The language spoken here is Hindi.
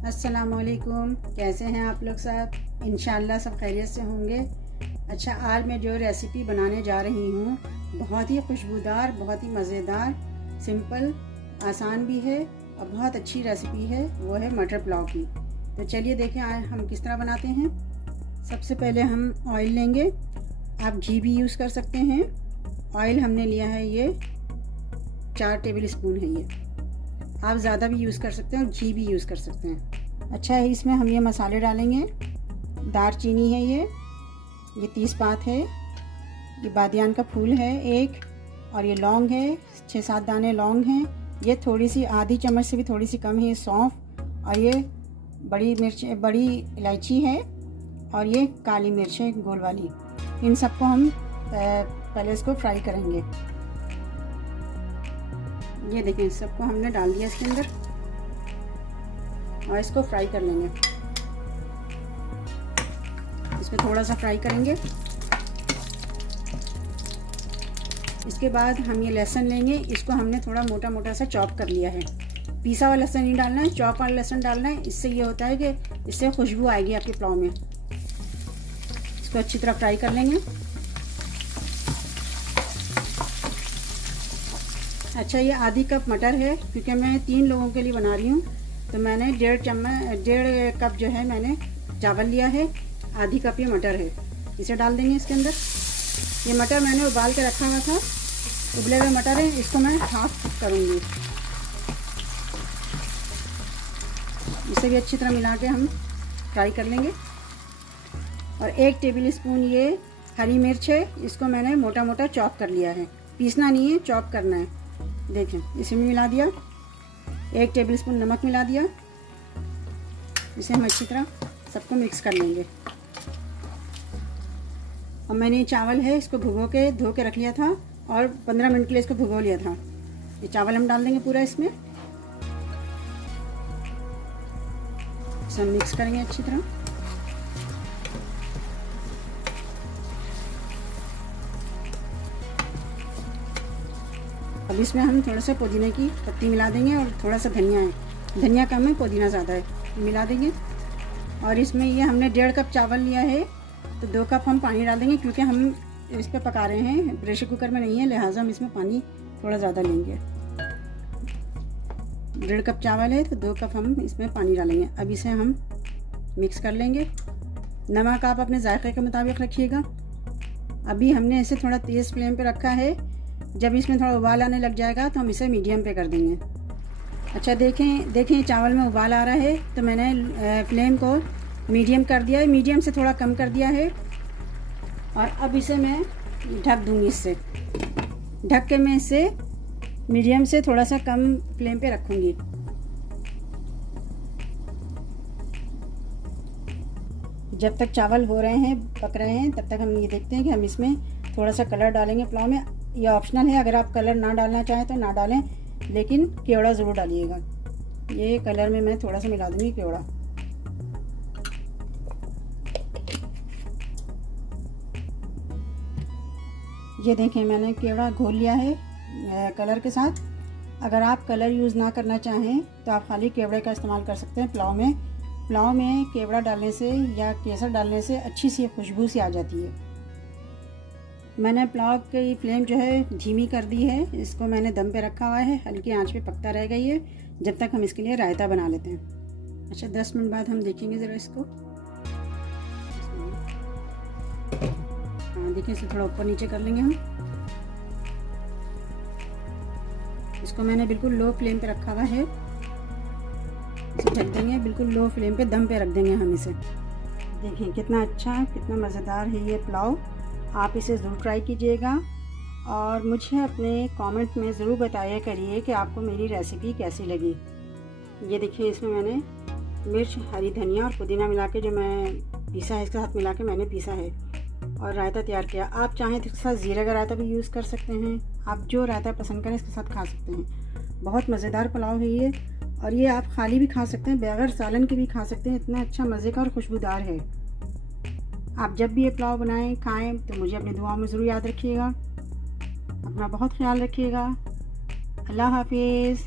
अस्सलामुअलैकुम, कैसे हैं आप लोग सब? इंशाअल्लाह सब खैरियत से होंगे। अच्छा, आज मैं जो रेसिपी बनाने जा रही हूँ बहुत ही खुशबूदार, बहुत ही मज़ेदार, सिंपल, आसान भी है और बहुत अच्छी रेसिपी है। वो है मटर पुलाव की। तो चलिए देखें आज हम किस तरह बनाते हैं। सबसे पहले हम ऑयल लेंगे। आप घी भी यूज़ कर सकते हैं। ऑयल हमने लिया है ये 4 टेबल स्पून है ये। आप ज़्यादा भी यूज़ कर सकते हैं और घी भी यूज़ कर सकते हैं। अच्छा है, इसमें हम ये मसाले डालेंगे। दालचीनी है ये तेज़पात है, ये बादियान का फूल है एक, और ये लौंग है, 6-7 दाने लौंग हैं। ये थोड़ी सी आधी चम्मच से भी थोड़ी सी कम है सौंफ, और ये बड़ी इलायची है, और ये काली मिर्च है गोल वाली। इन सबको हम पहले इसको फ्राई करेंगे। ये देखें, सबको हमने डाल दिया इसके अंदर और इसको फ्राई कर लेंगे। इसमें थोड़ा सा फ्राई करेंगे। इसके बाद हम ये लहसुन लेंगे। इसको हमने थोड़ा मोटा मोटा सा चॉप कर लिया है। पीसा हुआ लहसुन नहीं डालना है, चॉप वाला लहसुन डालना है। इससे ये होता है कि इससे खुशबू आएगी आपके पुलाव में। इसको अच्छी तरह फ्राई कर लेंगे। अच्छा, ये आधी कप मटर है, क्योंकि मैं 3 लोगों के लिए बना रही हूँ, तो मैंने 1.5 कप जो है मैंने चावल लिया है। आधी कप ये मटर है, इसे डाल देंगे इसके अंदर। ये मटर मैंने उबाल के रखा हुआ था, उबले हुए मटर है। इसको मैं हाफ कुक करूँगी। इसे भी अच्छी तरह मिला के हम फ्राई कर लेंगे। और 1 टेबल स्पून ये हरी मिर्च है, इसको मैंने मोटा मोटा चॉप कर लिया है। पीसना नहीं है, चॉप करना है। देखें, इसे भी मिला दिया। 1 टेबल स्पून नमक मिला दिया। इसे हम अच्छी तरह सबको मिक्स कर लेंगे। और मैंने चावल है, इसको धो के रख लिया था और 15 मिनट के लिए इसको भिगो लिया था। ये चावल हम डाल देंगे पूरा इसमें। इसे हम मिक्स करेंगे अच्छी तरह। अब इसमें हम थोड़ा सा पुदीने की पत्ती मिला देंगे और थोड़ा सा धनिया है। धनिया कम है, पुदीना ज़्यादा है, मिला देंगे। और इसमें ये हमने 1.5 कप चावल लिया है, तो 2 कप हम पानी डाल देंगे, क्योंकि हम इस पर पका रहे हैं, प्रेशर कुकर में नहीं है, लिहाजा हम इसमें पानी थोड़ा ज़्यादा लेंगे। 1.5 कप चावल है तो 2 कप हम इसमें पानी डालेंगे। अब इसे हम मिक्स कर लेंगे। नमक आप अपने जायके के मुताबिक रखिएगा। अभी हमने इसे थोड़ा तेज़ फ्लेम पे रखा है। जब इसमें थोड़ा उबाल आने लग जाएगा तो हम इसे मीडियम पे कर देंगे। अच्छा, देखें चावल में उबाल आ रहा है, तो मैंने फ्लेम को मीडियम कर दिया है, मीडियम से थोड़ा कम कर दिया है। और अब इसे मैं ढक दूँगी। इससे ढक के मैं इसे मीडियम से थोड़ा सा कम फ्लेम पे रखूँगी। जब तक चावल हो रहे हैं, पक रहे हैं, तब तक हम ये देखते हैं कि हम इसमें थोड़ा सा कलर डालेंगे पुलाव में। ये ऑप्शनल है, अगर आप कलर ना डालना चाहें तो ना डालें, लेकिन केवड़ा ज़रूर डालिएगा। ये कलर में मैं थोड़ा सा मिला दूँगी केवड़ा। ये देखें, मैंने केवड़ा घोल लिया है कलर के साथ। अगर आप कलर यूज़ ना करना चाहें तो आप खाली केवड़े का इस्तेमाल कर सकते हैं पुलाव में। पुलाव में केवड़ा डालने से या केसर डालने से अच्छी सी खुशबू सी आ जाती है। मैंने पुलाव की फ्लेम जो है धीमी कर दी है। इसको मैंने दम पे रखा हुआ है, हल्की आंच पे पकता रहेगा ये, जब तक हम इसके लिए रायता बना लेते हैं। अच्छा, 10 मिनट बाद हम देखेंगे ज़रा इसको। हाँ, देखिए, इसे थोड़ा ऊपर नीचे कर लेंगे हम। इसको मैंने बिल्कुल लो फ्लेम पे रखा हुआ है। इसे ढक देंगे, बिल्कुल लो फ्लेम पे दम पे रख देंगे हम इसे। देखिए कितना अच्छा, कितना मज़ेदार है ये पुलाव। आप इसे ज़रूर ट्राई कीजिएगा और मुझे अपने कमेंट में ज़रूर बताया करिए कि आपको मेरी रेसिपी कैसी लगी। ये देखिए, इसमें मैंने मिर्च, हरी धनिया और पुदीना मिला के जो मैं पीसा है, इसके साथ मिला के मैंने पीसा है और रायता तैयार किया। आप चाहें तो इसके साथ ज़ीरे का रायता भी यूज़ कर सकते हैं। आप जो रायता पसंद करें इसके साथ खा सकते हैं। बहुत मज़ेदार पुलाव है ये, और ये आप खाली भी खा सकते हैं, बगैर सालन के भी खा सकते हैं। इतना अच्छा मज़े का और खुशबूदार है। आप जब भी ये पुलाव बनाएं, खाएं, तो मुझे अपनी दुआओं में ज़रूर याद रखिएगा। अपना बहुत ख्याल रखिएगा। अल्लाह हाफिज़।